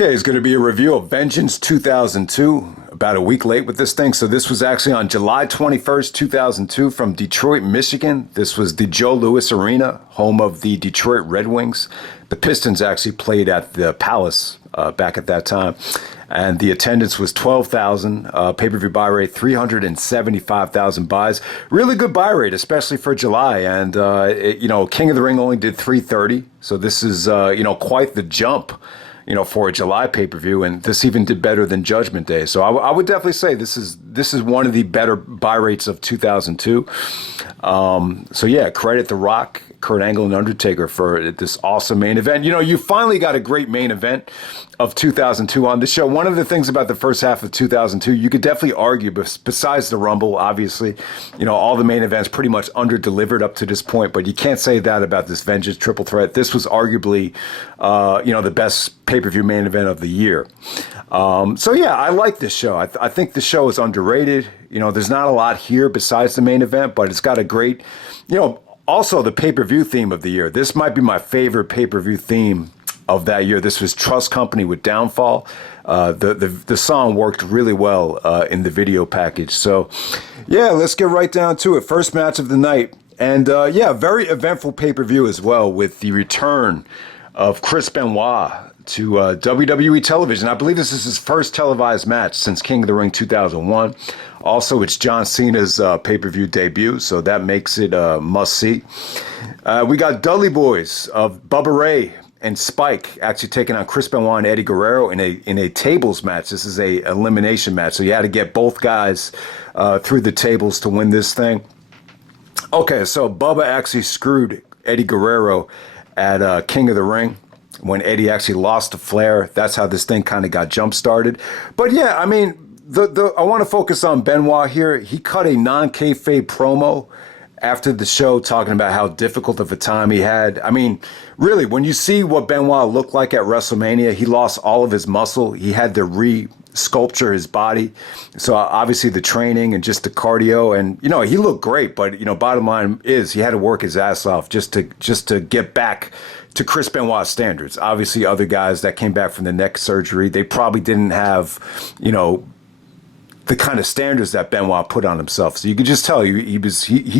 Okay, it's going to be a review of Vengeance 2002, about a week late with this thing. So this was actually on July 21st, 2002 from Detroit, Michigan. This was the Joe Louis Arena, home of the Detroit Red Wings. The Pistons actually played at the Palace back at that time. And the attendance was 12,000, pay-per-view buy rate 375,000 buys. Really good buy rate, especially for July. And, King of the Ring only did 330. So this is, quite the jump, for a July pay-per-view. And this even did better than Judgment Day. So I would definitely say this is one of the better buy rates of 2002. Credit The Rock, Kurt Angle, and Undertaker for this awesome main event. You finally got a great main event of 2002 on the show. One of the things about the first half of 2002, you could definitely argue, besides the Rumble, obviously, all the main events pretty much under-delivered up to this point, but you can't say that about this Vengeance triple threat. This was arguably, the best pay-per-view main event of the year. I like this show. I think the show is underrated. There's not a lot here besides the main event, but it's got a great, also the pay-per-view theme of the year. This might be my favorite pay-per-view theme of that year. This was Trust Company with Downfall. The song worked really well in the video package. So, let's get right down to it. First match of the night. And, very eventful pay-per-view as well, with the return of Chris Benoit to WWE television. I believe this is his first televised match since King of the Ring 2001. Also, it's John Cena's pay-per-view debut, so that makes it a must-see. We got Dudley Boyz of Bubba Ray and Spike actually taking on Chris Benoit and Eddie Guerrero in a tables match. This is a elimination match, so you had to get both guys through the tables to win this thing. Okay, so Bubba actually screwed Eddie Guerrero at King of the Ring when Eddie actually lost to Flair. That's how this thing kind of got jump-started. But I want to focus on Benoit here. He cut a non-kayfabe promo after the show talking about how difficult of a time he had. I mean, really, when you see what Benoit looked like at WrestleMania, he lost all of his muscle. He had to re-sculpture his body. So obviously the training and just the cardio, and he looked great, but bottom line is he had to work his ass off just to get back to Chris Benoit standards. Obviously other guys that came back from the neck surgery, they probably didn't have, the kind of standards that Benoit put on himself. So you could just tell he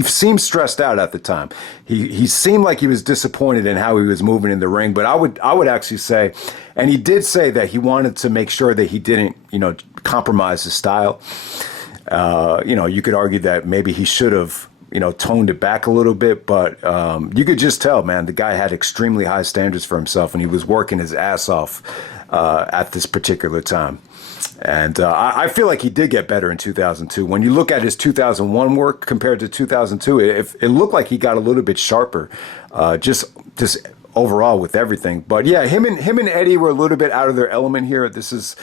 seemed stressed out at the time. He seemed like he was disappointed in how he was moving in the ring. But I would actually say, and he did say that he wanted to make sure that he didn't, compromise his style. You could argue that maybe he should have, toned it back a little bit, but you could just tell, man, the guy had extremely high standards for himself, and he was working his ass off at this particular time. And I feel like he did get better in 2002. When you look at his 2001 work compared to 2002, it looked like he got a little bit sharper, just overall with everything. But him and Eddie were a little bit out of their element here. This is,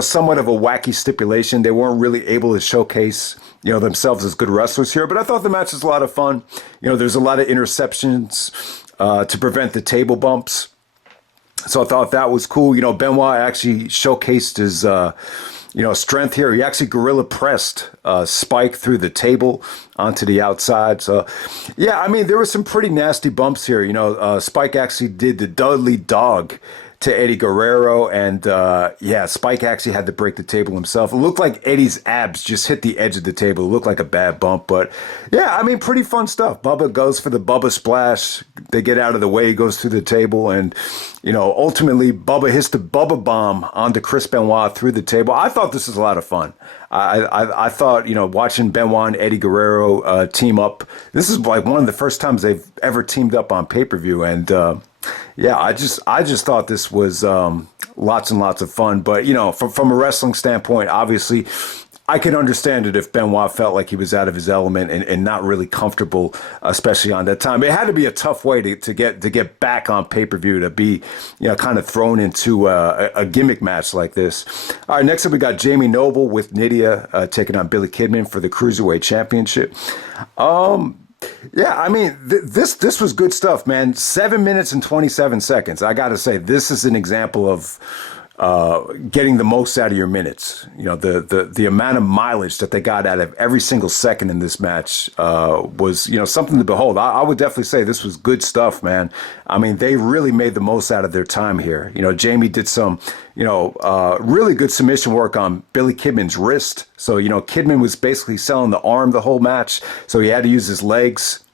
somewhat of a wacky stipulation. They weren't really able to showcase, themselves as good wrestlers here. But I thought the match was a lot of fun. There's a lot of interceptions to prevent the table bumps. So I thought that was cool. Benoit actually showcased his, strength here. He actually gorilla pressed Spike through the table onto the outside. So, there were some pretty nasty bumps here. Spike actually did the Dudley dog to Eddie Guerrero. And, Spike actually had to break the table himself. It looked like Eddie's abs just hit the edge of the table. It looked like a bad bump. But, pretty fun stuff. Bubba goes for the Bubba splash. They get out of the way. He goes through the table. And, ultimately, Bubba hits the Bubba bomb onto Chris Benoit through the table. I thought this was a lot of fun. I thought, watching Benoit and Eddie Guerrero team up, this is like one of the first times they've ever teamed up on pay-per-view. And, I just thought this was lots and lots of fun. But, from a wrestling standpoint, obviously, I could understand it if Benoit felt like he was out of his element and not really comfortable, especially on that time. It had to be a tough way to get back on pay-per-view, to be, kind of thrown into a gimmick match like this. All right, next up we got Jamie Noble with Nydia taking on Billy Kidman for the Cruiserweight Championship. This was good stuff, man. 7 minutes and 27 seconds. I got to say, this is an example of getting the most out of your minutes. You know, the amount of mileage that they got out of every single second in this match was, you know, something to behold. I would definitely say this was good stuff, man. I mean, they really made the most out of their time here. You know, Jamie did some, you know, really good submission work on Billy Kidman's wrist. So, you know, Kidman was basically selling the arm the whole match, so he had to use his legs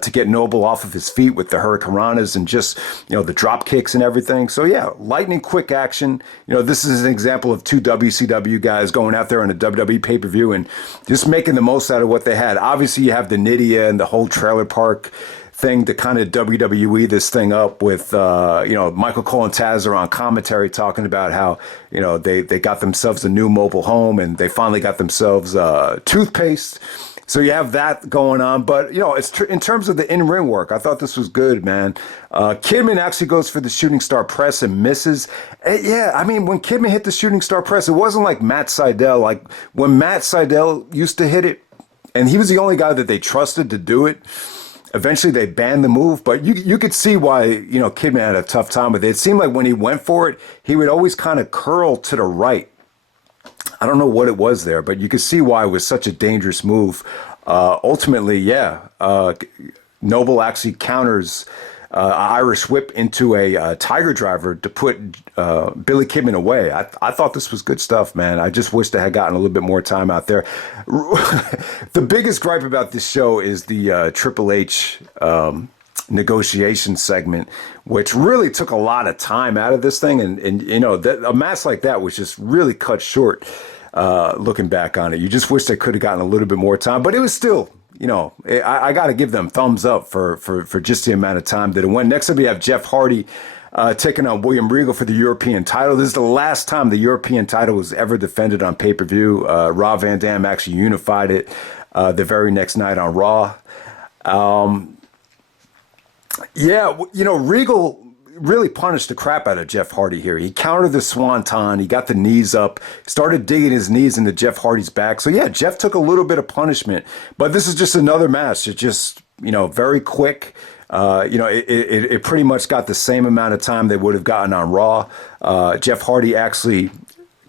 to get Noble off of his feet with the hurricanranas and just, you know, the drop kicks and everything. So yeah, lightning quick action. You know, this is an example of two WCW guys going out there on a WWE pay-per-view and just making the most out of what they had. Obviously, you have the Nydia and the whole trailer park thing to kind of WWE this thing up with, you know, Michael Cole and Taz are on commentary talking about how, you know, they got themselves a new mobile home and they finally got themselves toothpaste. So you have that going on, but, you know, it's in terms of the in-ring work, I thought this was good, man. Kidman actually goes for the shooting star press and misses. Yeah, I mean, when Kidman hit the shooting star press, it wasn't like Matt Sydal. Like, when Matt Sydal used to hit it, and he was the only guy that they trusted to do it, eventually they banned the move, but you could see why, you know, Kidman had a tough time with it. It seemed like when he went for it, he would always kind of curl to the right. I don't know what it was there, but you could see why it was such a dangerous move. Ultimately, yeah, Noble actually counters Irish whip into a Tiger driver to put Billy Kidman away. I thought this was good stuff, man. I just wish they had gotten a little bit more time out there. The biggest gripe about this show is the Triple H negotiation segment, which really took a lot of time out of this thing. And you know, a match like that was just really cut short looking back on it. You just wish they could have gotten a little bit more time, but it was still, you know, I got to give them thumbs up for just the amount of time that it went. Next up, we have Jeff Hardy taking on William Regal for the European title. This is the last time the European title was ever defended on pay-per-view. Rob Van Dam actually unified it the very next night on Raw. Yeah, you know, Regal really punished the crap out of Jeff Hardy here. He countered the Swanton. He got the knees up, started digging his knees into Jeff Hardy's back. So, yeah, Jeff took a little bit of punishment. But this is just another match. It's just, you know, very quick. You know, it pretty much got the same amount of time they would have gotten on Raw. Jeff Hardy actually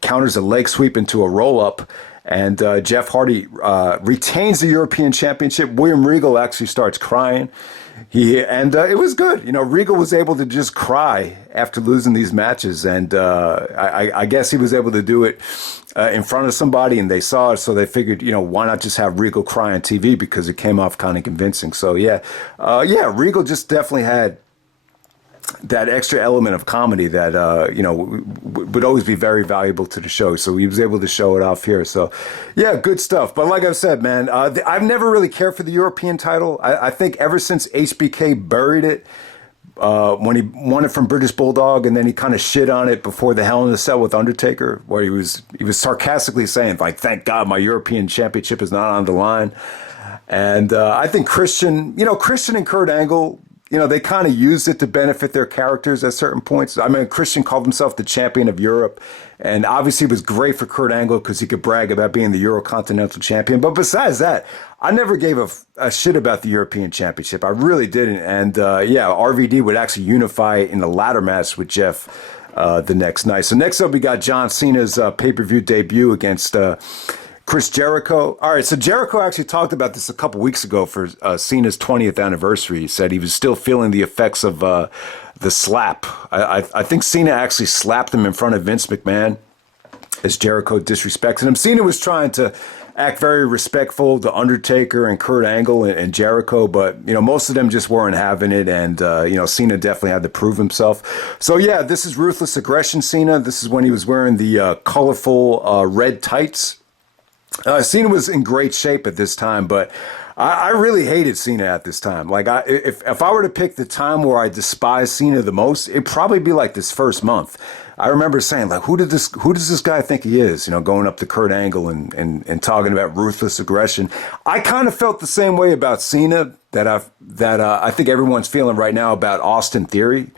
counters a leg sweep into a roll-up. And Jeff Hardy retains the European Championship. William Regal actually starts crying. It was good. You know, Regal was able to just cry after losing these matches. And I guess he was able to do it in front of somebody and they saw it. So they figured, you know, why not just have Regal cry on TV because it came off kind of convincing. So, yeah, Regal just definitely had that extra element of comedy that, you know, would always be very valuable to the show. So he was able to show it off here. So, yeah, good stuff. But like I've said, man, I've never really cared for the European title. I think ever since HBK buried it, when he won it from British Bulldog, and then he kind of shit on it before the Hell in a Cell with Undertaker, where he was sarcastically saying, like, thank God my European Championship is not on the line. And I think Christian and Kurt Angle, you know, they kind of used it to benefit their characters at certain points. I mean, Christian called himself the champion of Europe, and obviously it was great for Kurt Angle because he could brag about being the Eurocontinental champion. But besides that, I never gave a shit about the European Championship. I really didn't. And, yeah, RVD would actually unify in the ladder match with Jeff the next night. So next up, we got John Cena's pay-per-view debut against Chris Jericho. All right, so Jericho actually talked about this a couple weeks ago for Cena's 20th anniversary. He said he was still feeling the effects of the slap. I think Cena actually slapped him in front of Vince McMahon as Jericho disrespected him. Cena was trying to act very respectful to Undertaker and Kurt Angle and Jericho, but, you know, most of them just weren't having it, and, you know, Cena definitely had to prove himself. So, yeah, this is Ruthless Aggression Cena. This is when he was wearing the colorful red tights. Cena was in great shape at this time, but I really hated Cena at this time. Like, if I were to pick the time where I despise Cena the most, it'd probably be like this first month. I remember saying, like, who does this guy think he is? You know, going up to Kurt Angle and talking about ruthless aggression. I kind of felt the same way about Cena that I think everyone's feeling right now about Austin Theory.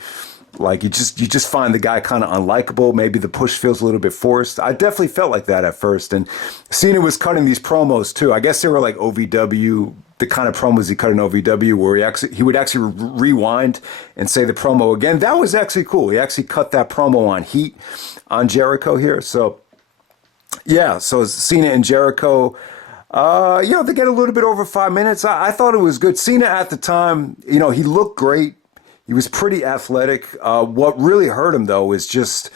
Like, you just find the guy kind of unlikable. Maybe the push feels a little bit forced. I definitely felt like that at first. And Cena was cutting these promos too. I guess they were like OVW the kind of promos he cut in OVW where he would actually rewind and say the promo again. That was actually cool. He actually cut that promo on Heat on Jericho here. So, yeah, so Cena and Jericho, they get a little bit over 5 minutes. I thought it was good. Cena at the time, he looked great. He was pretty athletic. What really hurt him, though, is just,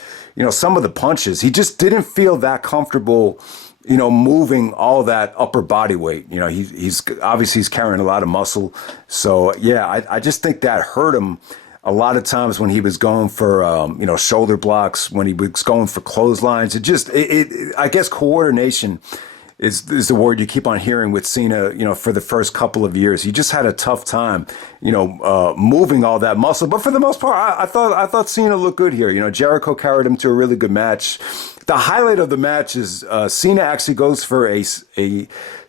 some of the punches. He just didn't feel that comfortable, moving all that upper body weight. He's obviously he's carrying a lot of muscle. So, yeah, I just think that hurt him a lot of times when he was going for, shoulder blocks, when he was going for clotheslines. I guess coordination is the word you keep on hearing with Cena, for the first couple of years. He just had a tough time, moving all that muscle. But for the most part, I thought Cena looked good here. Jericho carried him to a really good match. The highlight of the match is Cena actually goes for a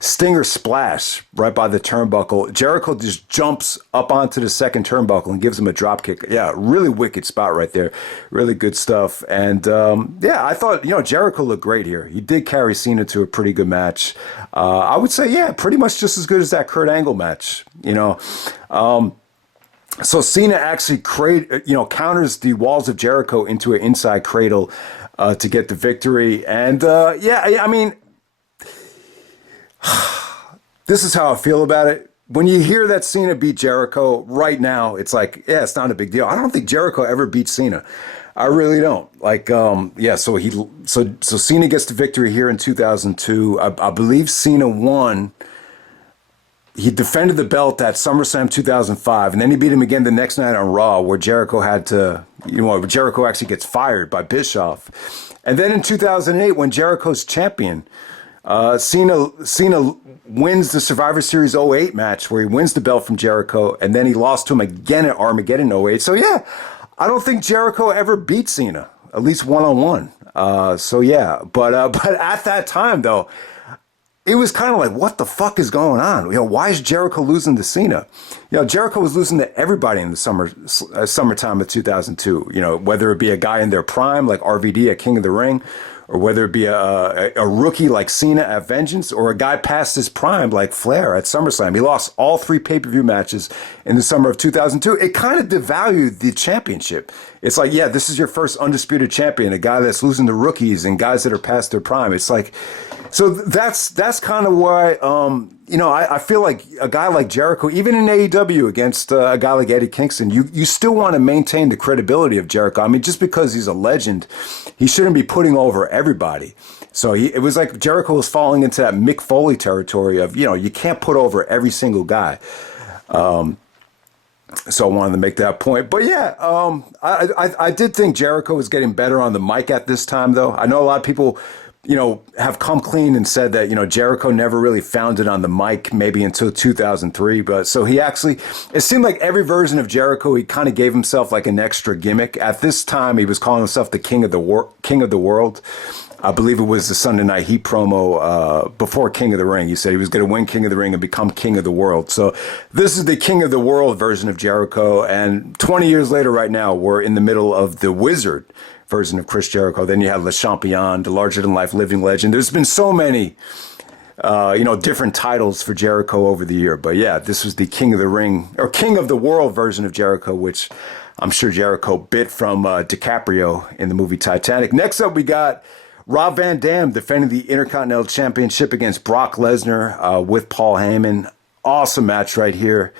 stinger splash right by the turnbuckle. Jericho just jumps up onto the second turnbuckle and gives him a drop kick. Yeah, really wicked spot right there. Really good stuff. And I thought, Jericho looked great here. He did carry Cena to a pretty good match. I would say, yeah, pretty much just as good as that Kurt Angle match, So Cena actually counters the walls of Jericho into an inside cradle to get the victory. And I mean, this is how I feel about it. When you hear that Cena beat Jericho right now, it's like, yeah, it's not a big deal. I don't think Jericho ever beat Cena. I really don't. So Cena gets the victory here in 2002. I believe Cena won. He defended the belt at SummerSlam 2005, and then he beat him again the next night on Raw, where Jericho had to, Jericho actually gets fired by Bischoff. And then in 2008, when Jericho's champion, Cena wins the Survivor Series 08 match, where he wins the belt from Jericho, and then he lost to him again at Armageddon 08. So yeah, I don't think Jericho ever beat Cena, at least one-on-one. But at that time, though, it was kind of like, what the fuck is going on? Why is Jericho losing to Cena? Jericho was losing to everybody in the summertime of 2002. Whether it be a guy in their prime like RVD at King of the Ring, or whether it be a rookie like Cena at Vengeance, or a guy past his prime like Flair at SummerSlam. He lost all 3 pay-per-view matches in the summer of 2002. It kind of devalued the championship. It's like, yeah, this is your first undisputed champion, a guy that's losing to rookies and guys that are past their prime. It's like, so that's kind of why, I feel like a guy like Jericho, even in AEW against a guy like Eddie Kingston, you still want to maintain the credibility of Jericho. I mean, just because he's a legend, he shouldn't be putting over everybody. So it was like Jericho was falling into that Mick Foley territory of, you can't put over every single guy. So I wanted to make that point. But yeah, I did think Jericho was getting better on the mic at this time, though. I know a lot of people, have come clean and said that, Jericho never really found it on the mic maybe until 2003. But so it seemed like every version of Jericho, he kind of gave himself like an extra gimmick. At this time, he was calling himself the King of the World. I believe it was the Sunday Night Heat promo before King of the Ring. He said he was going to win King of the Ring and become King of the World. So this is the King of the World version of Jericho. And 20 years later right now, we're in the middle of the Wizard version of Chris Jericho. Then you have Le Champion, the larger-than-life living legend. There's been so many, different titles for Jericho over the year. But yeah, this was the King of the Ring, or King of the World version of Jericho, which I'm sure Jericho bit from DiCaprio in the movie Titanic. Next up, we got Rob Van Dam defending the Intercontinental Championship against Brock Lesnar with Paul Heyman. Awesome match right here.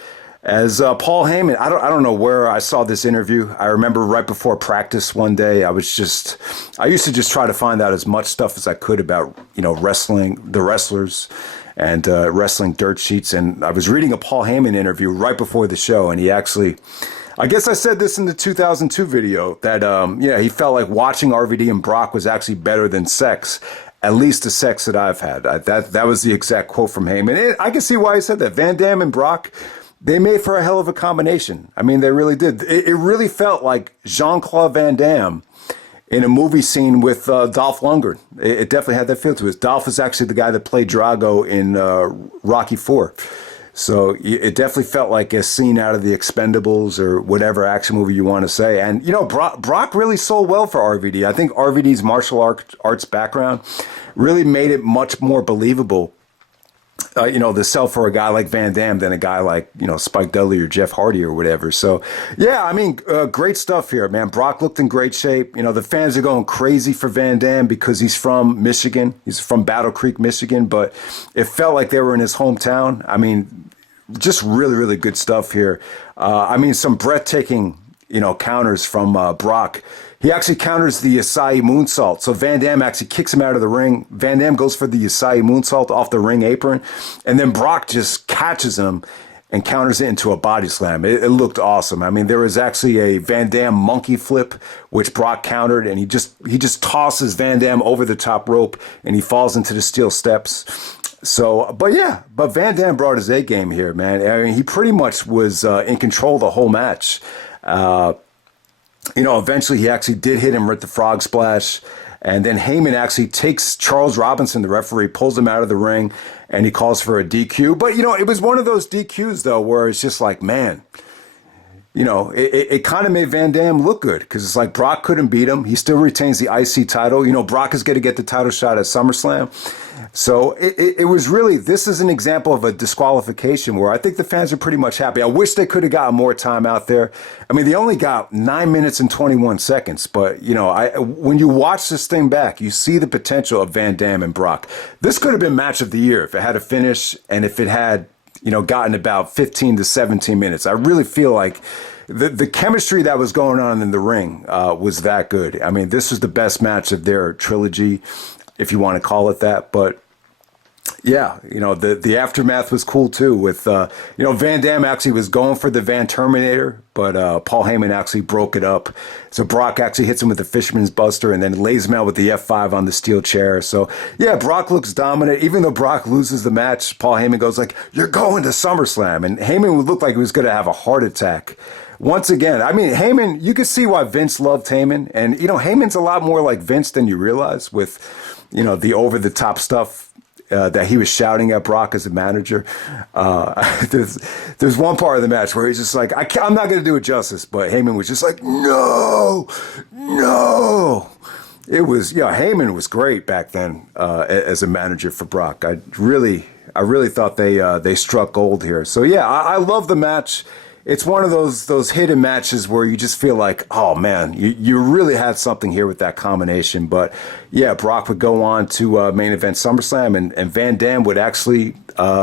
As Paul Heyman, I don't know where I saw this interview. I remember right before practice one day, I used to just try to find out as much stuff as I could about, wrestling, the wrestlers, and wrestling dirt sheets. And I was reading a Paul Heyman interview right before the show, and he actually, I guess I said this in the 2002 video, that, he felt like watching RVD and Brock was actually better than sex. At least the sex that I've had. That was the exact quote from Heyman. I can see why he said that. Van Dam and Brock, they made for a hell of a combination. I mean, they really did. It really felt like Jean-Claude Van Damme in a movie scene with Dolph Lundgren. It definitely had that feel to it. Dolph is actually the guy that played Drago in Rocky IV. So it definitely felt like a scene out of the Expendables or whatever action movie you want to say. And, Brock really sold well for RVD. I think RVD's martial arts background really made it much more believable to sell for a guy like Van Dam than a guy like, Spike Dudley or Jeff Hardy or whatever. So, yeah, I mean, great stuff here, man. Brock looked in great shape. The fans are going crazy for Van Dam because he's from Michigan. He's from Battle Creek, Michigan, but it felt like they were in his hometown. I mean, just really, really good stuff here. I mean, some breathtaking, counters from Brock. He actually counters the Asai moonsault. So Van Dam actually kicks him out of the ring. Van Dam goes for the Asai moonsault off the ring apron. And then Brock just catches him and counters it into a body slam. It looked awesome. I mean, there was actually a Van Dam monkey flip, which Brock countered. And he just tosses Van Dam over the top rope and he falls into the steel steps. So, but Van Dam brought his A game here, man. I mean, he pretty much was in control the whole match. Eventually he actually did hit him with the frog splash. And then Heyman actually takes Charles Robinson, the referee, pulls him out of the ring, and he calls for a DQ. But, it was one of those DQs, though, where it's just like, man, it kind of made Van Dam look good because it's like Brock couldn't beat him. He still retains the IC title. Brock is going to get the title shot at SummerSlam. So it was really, this is an example of a disqualification where I think the fans are pretty much happy. I wish they could have gotten more time out there. I mean, they only got 9 minutes and 21 seconds. But, when you watch this thing back, you see the potential of Van Dam and Brock. This could have been match of the year if it had a finish and if it had, gotten about 15 to 17 minutes. I really feel like the chemistry that was going on in the ring was that good. I mean, this was the best match of their trilogy, if you want to call it that. But yeah, the aftermath was cool too with, Van Dam actually was going for the Van Terminator, but Paul Heyman actually broke it up. So Brock actually hits him with the Fisherman's Buster and then lays him out with the F5 on the steel chair. So yeah, Brock looks dominant. Even though Brock loses the match, Paul Heyman goes like, "You're going to SummerSlam." And Heyman would look like he was going to have a heart attack. Once again, I mean, Heyman, you can see why Vince loved Heyman. And, Heyman's a lot more like Vince than you realize with, the over-the-top stuff that he was shouting at Brock as a manager. There's one part of the match where he's just like, I'm not going to do it justice, but Heyman was just like, no. It was, Heyman was great back then as a manager for Brock. I really thought they struck gold here. So yeah, I love the match. It's one of those hidden matches where you just feel like, oh man, you really had something here with that combination. But yeah, Brock would go on to main event SummerSlam, and Van Dam would actually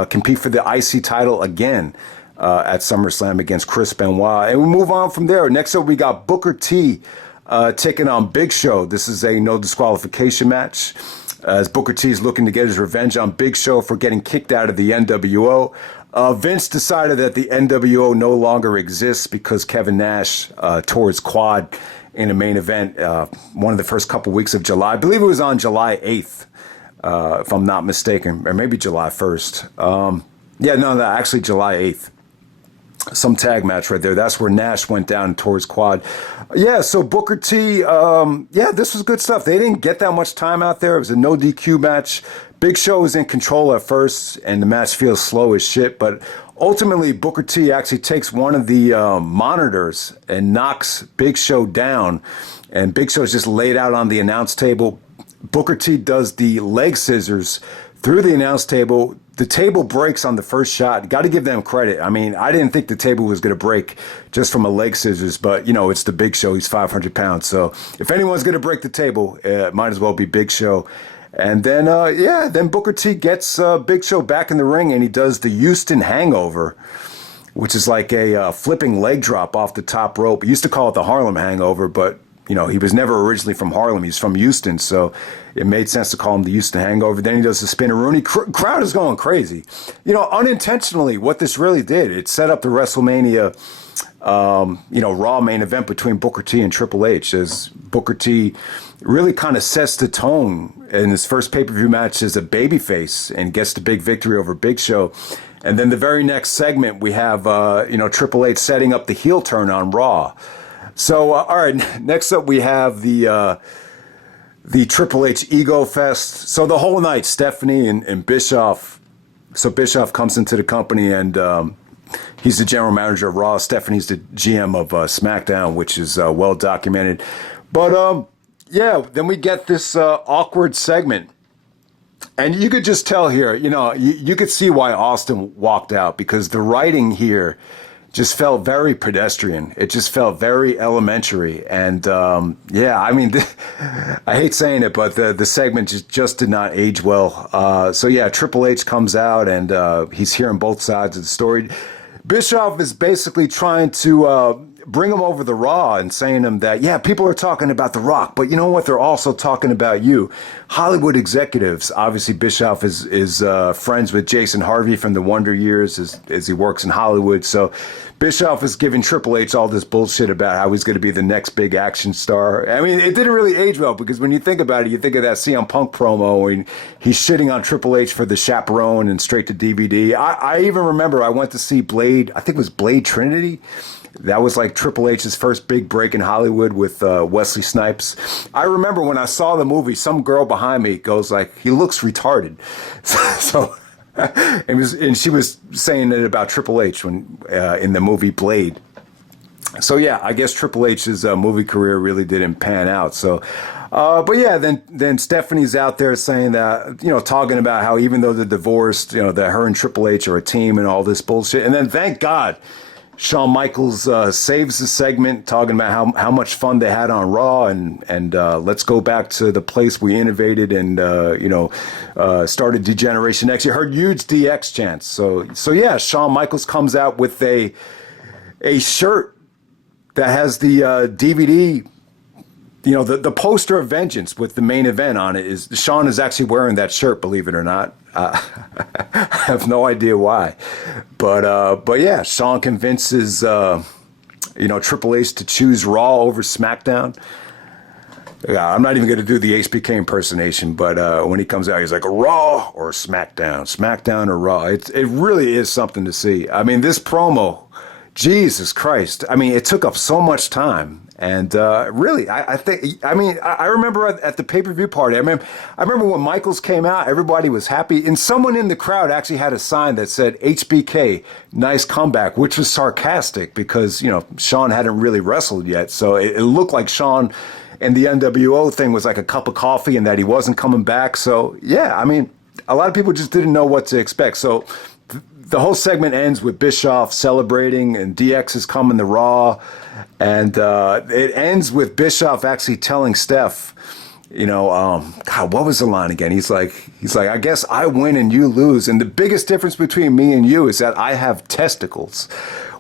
compete for the IC title again at SummerSlam against Chris Benoit. And we move on from there. Next up, we got Booker T taking on Big Show. This is a no disqualification match, as Booker T is looking to get his revenge on Big Show for getting kicked out of the NWO. Vince decided that the NWO no longer exists because Kevin Nash tore his quad in a main event one of the first couple weeks of July. I believe it was on July 8th, if I'm not mistaken, or maybe July 1st. Actually July 8th. Some tag match right there. That's where Nash went down and tore his quad. Yeah, so Booker T, this was good stuff. They didn't get that much time out there. It was a no DQ match. Big Show was in control at first, and the match feels slow as shit. But ultimately, Booker T actually takes one of the monitors and knocks Big Show down. And Big Show's just laid out on the announce table. Booker T does the leg scissors through the announce table. The table breaks on the first shot. Got to give them credit. I mean, I didn't think the table was going to break just from a leg scissors, but, it's the Big Show. He's 500 pounds. So if anyone's going to break the table, it might as well be Big Show. And then, then Booker T gets Big Show back in the ring, and he does the Houston Hangover, which is like a flipping leg drop off the top rope. He used to call it the Harlem Hangover, but, he was never originally from Harlem. He's from Houston, so it made sense to call him the Houston Hangover. Then he does the Spinneroonie. Crowd is going crazy. Unintentionally, what this really did, it set up the WrestleMania, Raw main event between Booker T and Triple H, as Booker T really kind of sets the tone in his first pay-per-view match as a babyface and gets the big victory over Big Show. And then the very next segment, we have, Triple H setting up the heel turn on Raw. So, all right, next up we have the Triple H Ego Fest. So the whole night, Stephanie and Bischoff. So Bischoff comes into the company, and he's the general manager of Raw. Stephanie's the GM of SmackDown, which is well documented. But then we get this awkward segment And you could just tell here, you could see why Austin walked out, because the writing here just felt very pedestrian. It just felt very elementary. And yeah, I mean, I hate saying it, but the segment just did not age well. So yeah, Triple H comes out and he's hearing both sides of the story. Bischoff is basically trying to bring him over the Raw and saying to him that, yeah, people are talking about The Rock, but you know what? They're also talking about you. Hollywood executives. Obviously, Bischoff is friends with Jason Harvey from the Wonder Years as he works in Hollywood. So Bischoff is giving Triple H all this bullshit about how he's going to be the next big action star. I mean, it didn't really age well, because when you think about it, you think of that CM Punk promo and he's shitting on Triple H for the chaperone and straight to DVD. I even remember I went to see Blade, I think it was Blade Trinity. That was like Triple H's first big break in Hollywood with Wesley Snipes. I remember when I saw the movie, some girl behind me goes like, he looks retarded. So and she was saying it about Triple H when in the movie Blade. So yeah, I guess Triple H's movie career really didn't pan out. So, but yeah, then Stephanie's out there saying that, talking about how even though they're divorced, that her and Triple H are a team and all this bullshit. And then thank God, Shawn Michaels saves the segment, talking about how much fun they had on Raw, and let's go back to the place we innovated and started Degeneration X. You heard huge DX chants. So yeah, Shawn Michaels comes out with a shirt that has the DVD. The poster of Vengeance with the main event on it is Shawn is actually wearing that shirt, believe it or not. I have no idea why, but yeah, Shawn convinces Triple H to choose Raw over SmackDown. I'm not even going to do the HBK impersonation, but when he comes out, he's like, Raw or SmackDown or Raw. It really is something to see. I mean, this promo, Jesus Christ. I mean, it took up so much time. And really, I remember at the pay-per-view party, I remember when Michaels came out, everybody was happy. And someone in the crowd actually had a sign that said, HBK, nice comeback, which was sarcastic because, Shawn hadn't really wrestled yet. So it looked like Shawn and the NWO thing was like a cup of coffee and that he wasn't coming back. So, yeah, I mean, a lot of people just didn't know what to expect. So the whole segment ends with Bischoff celebrating and DX is coming to Raw. And it ends with Bischoff actually telling Steph, God, what was the line again? He's like, I guess I win and you lose. And the biggest difference between me and you is that I have testicles.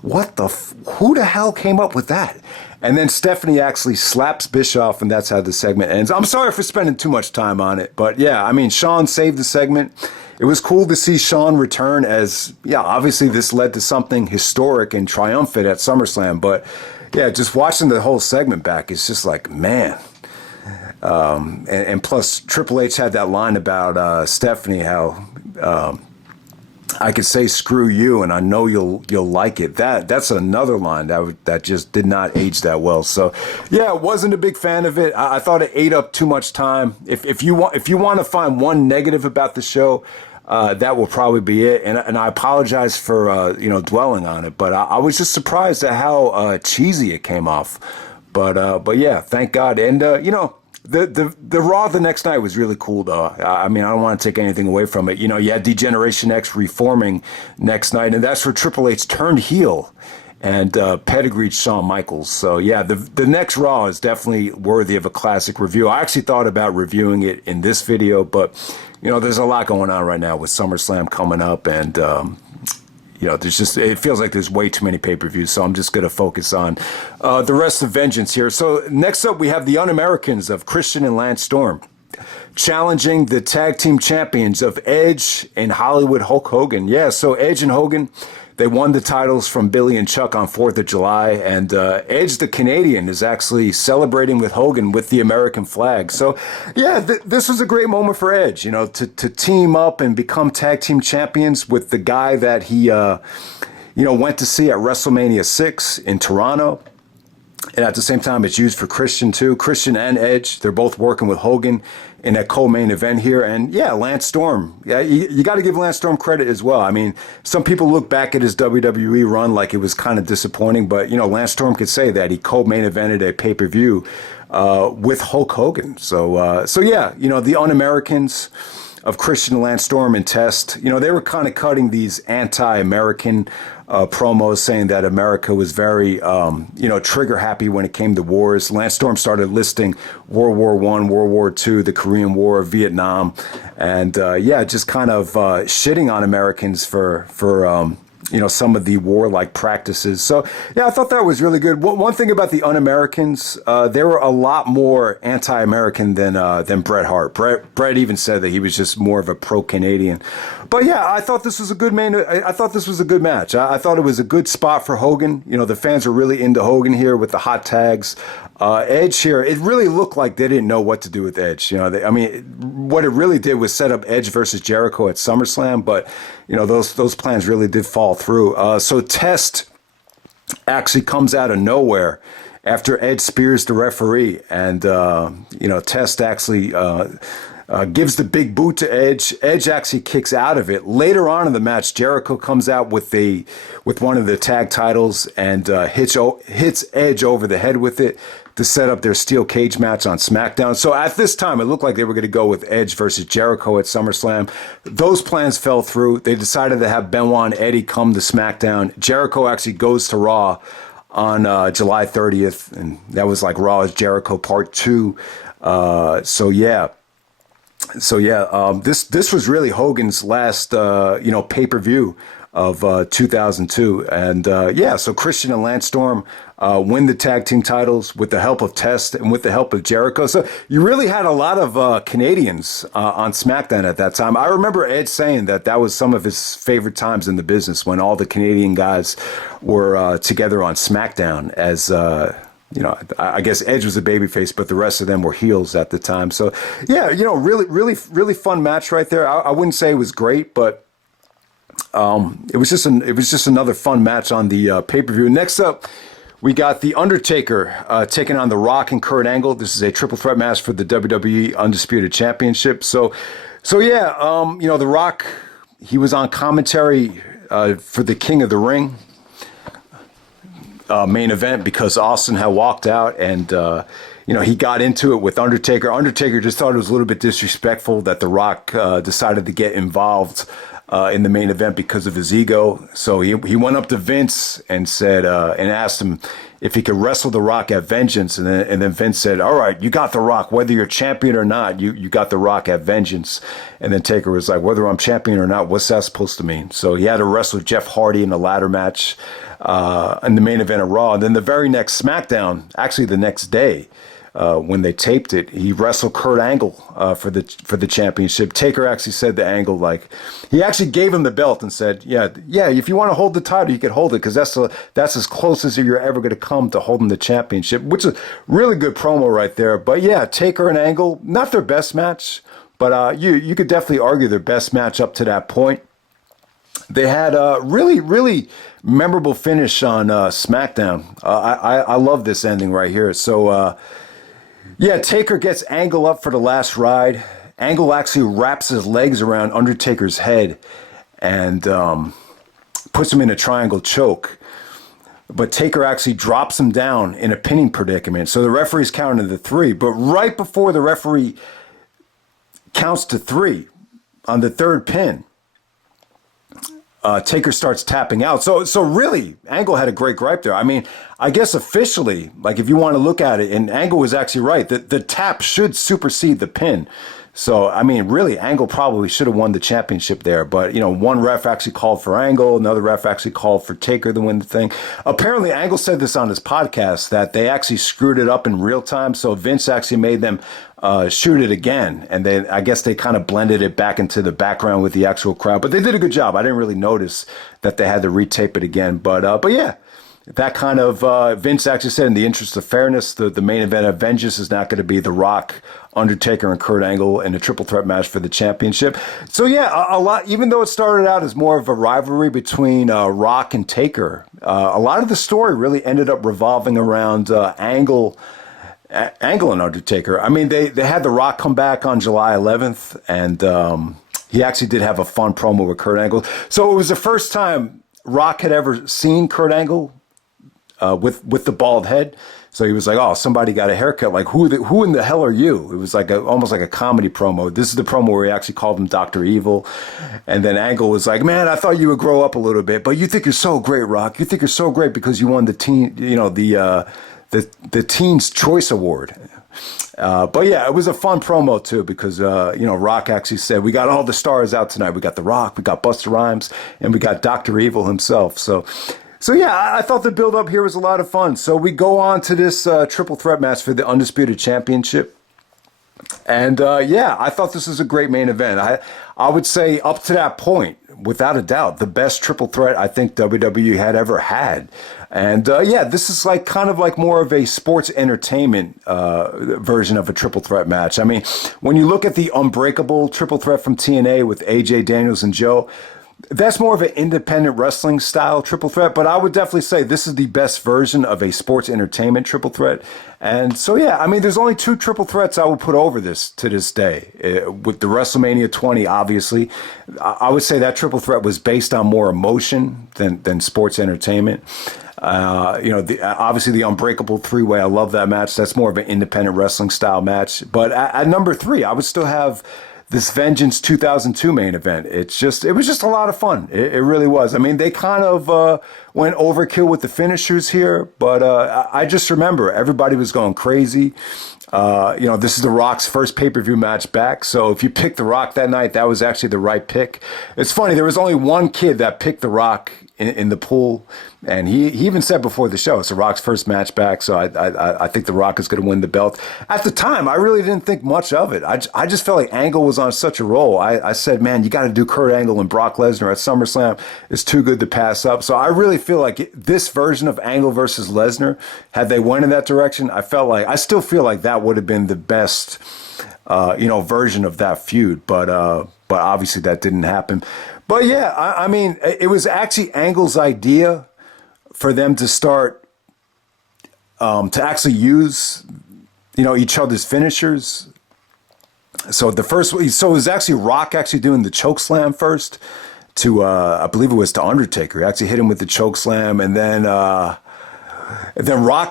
Who the hell came up with that? And then Stephanie actually slaps Bischoff, and that's how the segment ends. I'm sorry for spending too much time on it, but yeah, I mean, Shawn saved the segment. It was cool to see Shawn return as, yeah, obviously this led to something historic and triumphant at SummerSlam, but yeah, just watching the whole segment back, it's just like, man. And plus, Triple H had that line about Stephanie, how I could say "screw you" and I know you'll like it. That's another line that just did not age that well. So yeah, wasn't a big fan of it. I thought it ate up too much time. If you want to find one negative about the show, that will probably be it. And I apologize for dwelling on it, but I was just surprised at how cheesy it came off. But yeah, thank God. And The Raw the next night was really cool, though. I mean, I don't want to take anything away from it. You had Degeneration X reforming next night, and that's where Triple H turned heel and pedigreed Shawn Michaels. So, yeah, the next Raw is definitely worthy of a classic review. I actually thought about reviewing it in this video, but, there's a lot going on right now with SummerSlam coming up, and it feels like there's way too many pay-per-views, so I'm just going to focus on the rest of Vengeance here. So next up, we have the Un-Americans of Christian and Lance Storm challenging the tag team champions of Edge and Hollywood Hulk Hogan. Yeah, so Edge and Hogan, they won the titles from Billy and Chuck on 4th of July, and Edge, the Canadian, is actually celebrating with Hogan with the American flag. So, yeah, this was a great moment for Edge, to team up and become tag team champions with the guy that he, went to see at WrestleMania 6 in Toronto. And at the same time, it's used for Christian, too. Christian and Edge, they're both working with Hogan in that co-main event here. And, yeah, Lance Storm. Yeah, you got to give Lance Storm credit as well. I mean, some people look back at his WWE run like it was kind of disappointing. But, Lance Storm could say that. He co-main evented a pay-per-view with Hulk Hogan. So yeah, the Un-Americans, Christian, Lance Storm, and Test. You know, they were kind of cutting these anti-American promos, saying that America was very, trigger happy when it came to wars. Lance Storm started listing World War I, World War II, the Korean War, Vietnam, and just kind of shitting on Americans for some of the warlike practices. So, yeah, I thought that was really good. One thing about the Un-Americans, they were a lot more anti-American than Bret Hart. Bret even said that he was just more of a pro-Canadian. But yeah, I thought this was a good I thought this was a good match. I thought it was a good spot for Hogan. You know, the fans were really into Hogan here with the hot tags. Edge here, it really looked like they didn't know what to do with Edge. You know, what it really did was set up Edge versus Jericho at SummerSlam, but those plans really did fall through. So Test actually comes out of nowhere after Edge spears the referee, and Test actually gives the big boot to Edge. Edge actually kicks out of it. Later on in the match, Jericho comes out with one of the tag titles and hits Edge over the head with it to set up their steel cage match on SmackDown. So at this time, it looked like they were going to go with Edge versus Jericho at SummerSlam. Those plans fell through. They decided to have Benoit and Eddie come to SmackDown. Jericho actually goes to Raw on July 30th, and that was like Raw is Jericho Part 2. This was really Hogan's last pay-per-view of 2002, and so Christian and Lance Storm win the tag team titles with the help of Test and with the help of Jericho. So you really had a lot of Canadians on SmackDown at that time. I remember Edge saying that was some of his favorite times in the business, when all the Canadian guys were together on SmackDown as. I guess Edge was a babyface, but the rest of them were heels at the time. So, yeah, really, really, really fun match right there. I wouldn't say it was great, but it was just another fun match on the pay-per-view. Next up, we got The Undertaker taking on The Rock and Kurt Angle. This is a triple threat match for the WWE Undisputed Championship. The Rock, he was on commentary for the King of the Ring main event because Austin had walked out, and he got into it with Undertaker. Undertaker just thought it was a little bit disrespectful that The Rock decided to get involved in the main event because of his ego. So he went up to Vince and said and asked him if he could wrestle The Rock at Vengeance, and then Vince said, "All right, you got The Rock, whether you're champion or not. You got The Rock at Vengeance." And then Taker was like, "Whether I'm champion or not, what's that supposed to mean?" So he had to wrestle Jeff Hardy in a ladder match in the main event of Raw. And then the very next SmackDown, actually the next day, when they taped it, he wrestled Kurt Angle for the championship. Taker actually said to Angle, he actually gave him the belt and said, yeah, if you want to hold the title, you can hold it, because that's as close as you're ever going to come to holding the championship, which is really good promo right there. But yeah, Taker and Angle, not their best match, but you could definitely argue their best match up to that point. They had a really, really memorable finish on SmackDown. I love this ending right here. So, Taker gets Angle up for the last ride. Angle actually wraps his legs around Undertaker's head and puts him in a triangle choke. But Taker actually drops him down in a pinning predicament. So the referee's counting to 3. But right before the referee counts to 3 on the third pin, Taker starts tapping out. So really, Angle had a great gripe there. I mean, I guess officially, if you want to look at it, and Angle was actually right, the tap should supersede the pin. So, I mean, really, Angle probably should have won the championship there. But, one ref actually called for Angle. Another ref actually called for Taker to win the thing. Apparently, Angle said this on his podcast, that they actually screwed it up in real time. So Vince actually made them shoot it again. And then I guess they kind of blended it back into the background with the actual crowd. But they did a good job. I didn't really notice that they had to retape it again. But yeah. That kind of, Vince actually said, in the interest of fairness, the main event of Vengeance is not going to be The Rock, Undertaker, and Kurt Angle in a triple threat match for the championship. So yeah, a lot, even though it started out as more of a rivalry between Rock and Taker, a lot of the story really ended up revolving around Angle and Undertaker. I mean, they had The Rock come back on July 11th, and he actually did have a fun promo with Kurt Angle. So it was the first time Rock had ever seen Kurt Angle with the bald head. So he was like, "Oh, somebody got a haircut. Like, who in the hell are you?" It was like almost like a comedy promo. This is the promo where he actually called him Dr. Evil. And then Angle was like, "Man, I thought you would grow up a little bit, but you think you're so great, Rock. You think you're so great because you won the the Teen's Choice Award." But yeah, it was a fun promo too because Rock actually said, "We got all the stars out tonight. We got The Rock, we got Busta Rhymes, and we got Dr. Evil himself." So yeah, I thought the build up here was a lot of fun. So we go on to this triple threat match for the Undisputed Championship. And I thought this was a great main event. I would say up to that point, without a doubt, the best triple threat I think WWE had ever had. And this is like kind of like more of a sports entertainment version of a triple threat match. I mean, when you look at the Unbreakable triple threat from TNA with AJ, Daniels, and Joe, that's more of an independent wrestling style triple threat, but I would definitely say this is the best version of a sports entertainment triple threat. And so, yeah, I mean, there's only 2 triple threats I would put over this to this day. With the WrestleMania 20, obviously, I would say that triple threat was based on more emotion than sports entertainment. Obviously the Unbreakable 3-way, I love that match. That's more of an independent wrestling style match. But at number 3, I would still have this Vengeance 2002 main event. It was just a lot of fun. It really was. I mean, they kind of went overkill with the finishers here, but I just remember everybody was going crazy. This is The Rock's first pay-per-view match back. So if you picked The Rock that night, that was actually the right pick. It's funny, there was only one kid that picked The Rock in the pool, and he even said before the show, it's The Rock's first match back, so I think The Rock is going to win the belt. At the time, I really didn't think much of it. I just felt like Angle was on such a roll. I said, man, you got to do Kurt Angle and Brock Lesnar at SummerSlam. It's too good to pass up. So I really feel like this version of Angle versus Lesnar, had they went in that direction, I still feel like that would have been the best, version of that feud. But obviously that didn't happen. But yeah, I mean, it was actually Angle's idea for them to start to actually use, each other's finishers. So it was actually Rock actually doing the choke slam first to, I believe it was to Undertaker. He actually hit him with the choke slam, and then Rock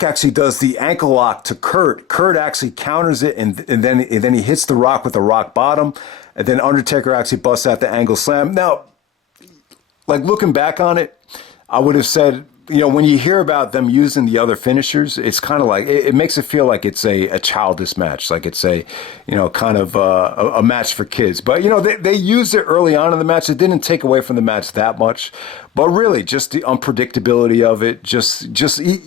actually does the ankle lock to Kurt. Kurt actually counters it, and then he hits the Rock with the rock bottom. And then Undertaker actually busts out the Angle slam. Now, like looking back on it, I would have said, when you hear about them using the other finishers, it's kind of like, it makes it feel like it's a childish match. Like it's a match for kids. But, they used it early on in the match. It didn't take away from the match that much. But really, just the unpredictability of it,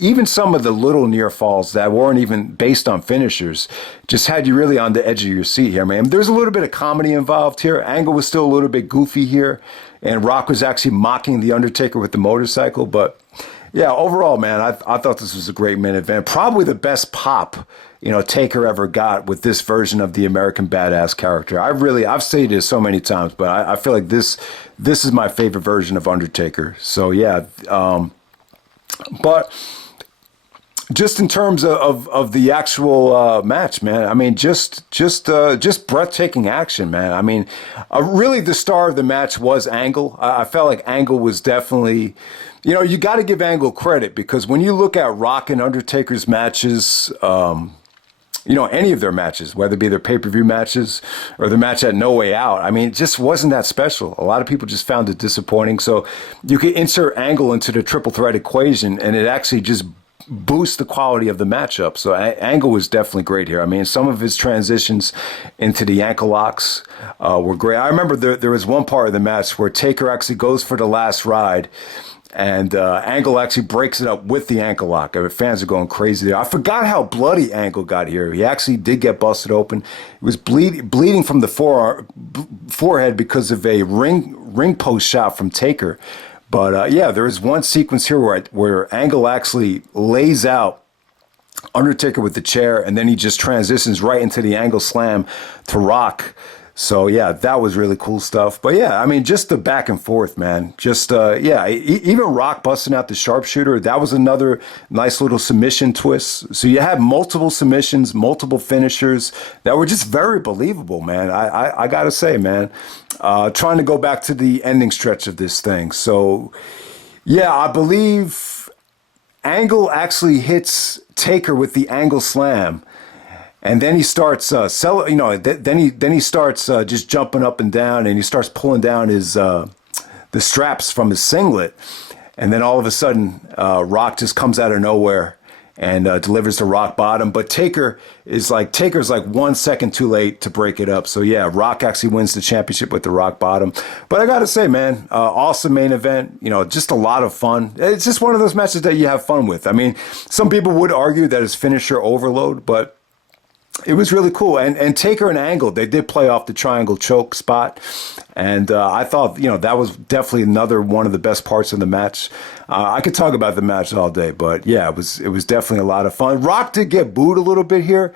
even some of the little near falls that weren't even based on finishers, just had you really on the edge of your seat here, man. There's a little bit of comedy involved here. Angle was still a little bit goofy here, and Rock was actually mocking The Undertaker with the motorcycle. But yeah, overall, man, I thought this was a great main event. Probably the best pop, Taker ever got with this version of the American Badass character. I've said it so many times, but I feel like this is my favorite version of Undertaker. So yeah, but just in terms of the actual match, man, I mean, just breathtaking action, man. I mean, really the star of the match was Angle. I felt like Angle was definitely, you got to give Angle credit, because when you look at Rock and Undertaker's matches, any of their matches, whether it be their pay-per-view matches or the match at No Way Out, I mean, it just wasn't that special. A lot of people just found it disappointing. So you could insert Angle into the triple threat equation, and it actually just boosts the quality of the matchup. So Angle was definitely great here. I mean, some of his transitions into the ankle locks were great. I remember there was one part of the match where Taker actually goes for the last ride, and Angle actually breaks it up with the ankle lock. I mean, fans are going crazy there. I forgot how bloody Angle got here. He actually did get busted open. He was bleeding from the forehead because of a ring post shot from Taker. But there is one sequence here where Angle actually lays out Undertaker with the chair, and then he just transitions right into the Angle slam to Rock. So yeah, that was really cool stuff. But yeah, I mean, just the back and forth, man. Just even Rock busting out the sharpshooter, that was another nice little submission twist. So you had multiple submissions, multiple finishers that were just very believable, man. I gotta say, man. Trying to go back to the ending stretch of this thing. So yeah, I believe Angle actually hits Taker with the angle slam, and then he starts then he starts just jumping up and down, and he starts pulling down his the straps from his singlet, and then all of a sudden Rock just comes out of nowhere and delivers the rock bottom. But Taker's like 1 second too late to break it up. So yeah, Rock actually wins the championship with the rock bottom. But I gotta say, man, awesome main event. Just a lot of fun. It's just one of those matches that you have fun with. I mean, some people would argue that it's finisher overload, but it was really cool. And Taker and Angle, they did play off the triangle choke spot. And I thought, that was definitely another one of the best parts of the match. I could talk about the match all day, but yeah, it was definitely a lot of fun. Rock did get booed a little bit here.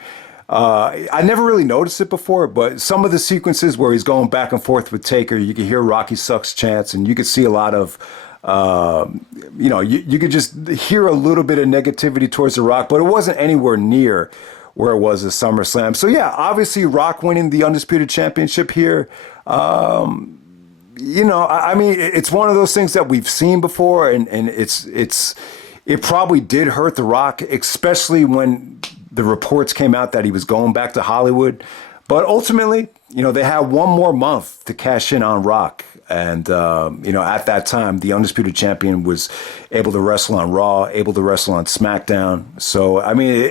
I never really noticed it before, but some of the sequences where he's going back and forth with Taker, you could hear Rocky Sucks chants, and you could see a lot of, you could just hear a little bit of negativity towards The Rock, but it wasn't anywhere near where it was at SummerSlam. So yeah, obviously Rock winning the Undisputed Championship here. I mean, it's one of those things that we've seen before, and it probably did hurt The Rock, especially when the reports came out that he was going back to Hollywood. But ultimately, they had one more month to cash in on Rock. And, at that time, the Undisputed Champion was able to wrestle on Raw, able to wrestle on SmackDown. So, I mean,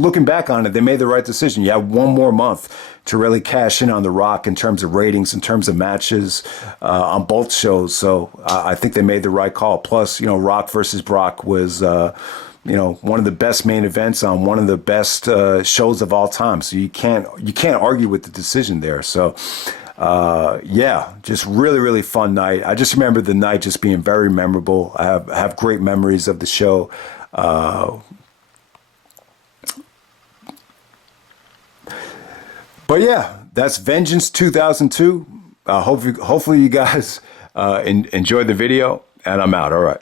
looking back on it, they made the right decision. You have one more month to really cash in on The Rock in terms of ratings, in terms of matches on both shows. So I think they made the right call. Plus, Rock versus Brock was, one of the best main events on one of the best shows of all time. So you can't argue with the decision there. So, yeah, just really, really fun night. I just remember the night just being very memorable. I have great memories of the show. But yeah, that's Vengeance 2002. Hopefully you guys enjoyed the video, and I'm out. All right.